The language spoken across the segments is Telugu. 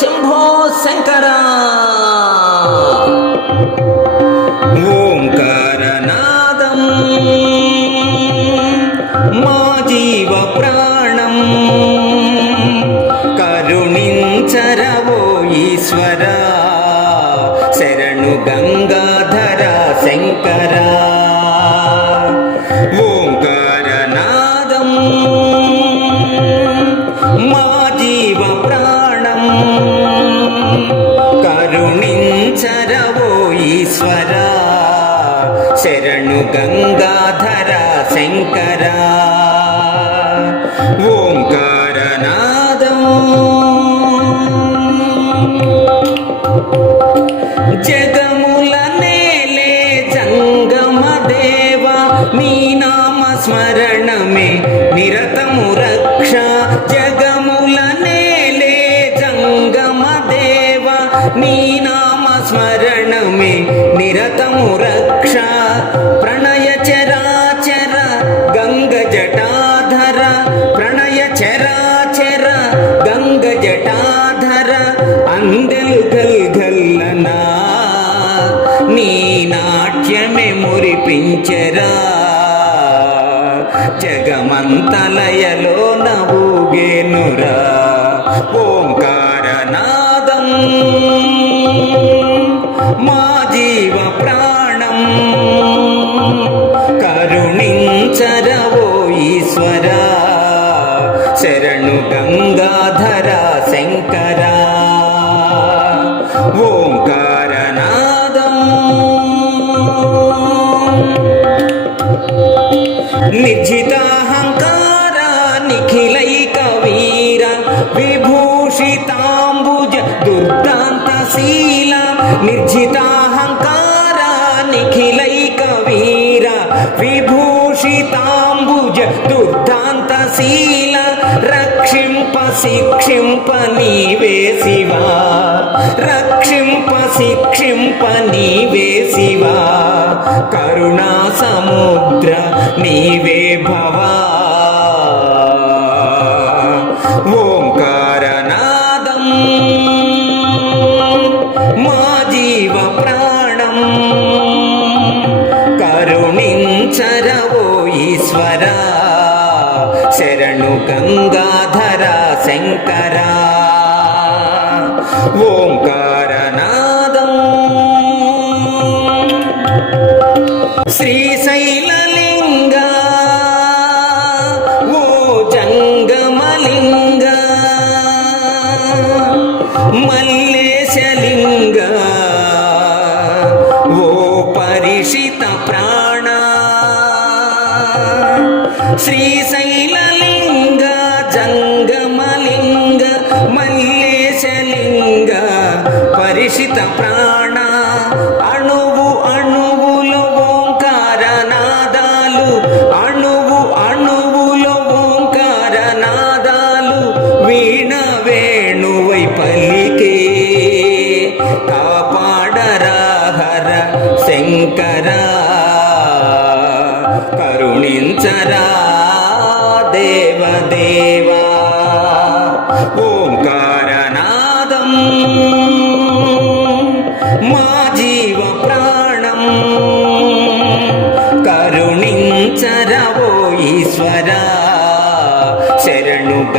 శంభో శంకర. ఓంకారనాదం. మా జీవ ప్రాణం కరుణించరవో ఈశ్వర. శరణు గంగాధర శంకరా. ఈశ్వరా శరణు గంగాధర శంకర. ఓంకారనాదం. జగముల నేలే జంగమ దేవ నీ నామ స్మరణమే నిరతము రక్ష. జగముల నేలే జంగమ దేవ నీ నామ స్మరణమే నిరతము రక్ష ప్రణయ చరాచర గంగ జటాధర ప్రణయ చరాచర గంగ జటాధర అందెలు గల్గల్లనా నీ నాట్యమే మురిపించరా జగమంతలయలో నవ్వుగేనురా గంగాధర శంకర. ఓంకారనాదం. నిర్జితాహంకార నిఖిలైక వీర విభూషితాంబుజ దుర్దాంతశీల నిర్జితాహంకార నిఖిలైక వీర విభూషితాంబుజ దుర్దాంతశీల రక్ష శిక్షింప నీవే శివా రక్షింప శిక్షింప నీవే శివా కరుణా సముద్ర నీవే భవా ఓంకారనాదం మా జీవ ప్రాణం కరుణించరవో ఈశ్వరా శరణు గంగాధర శంకరా. ఓంకారనాదం. శ్రీశైలలింగ. ఓ జంగమలింగ. మల్లేశలింగ. ఓ పరిషిత ప్రా శ్రీశైలలింగ జంగమలింగ మల్లేశలింగ పరిషిత ప్రాణ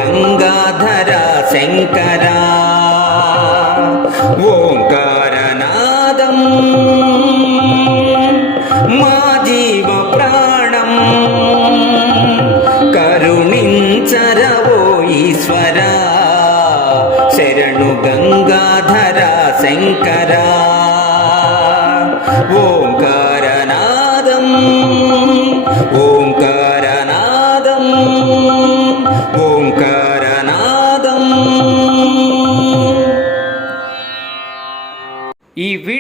గంగాధర శంకరా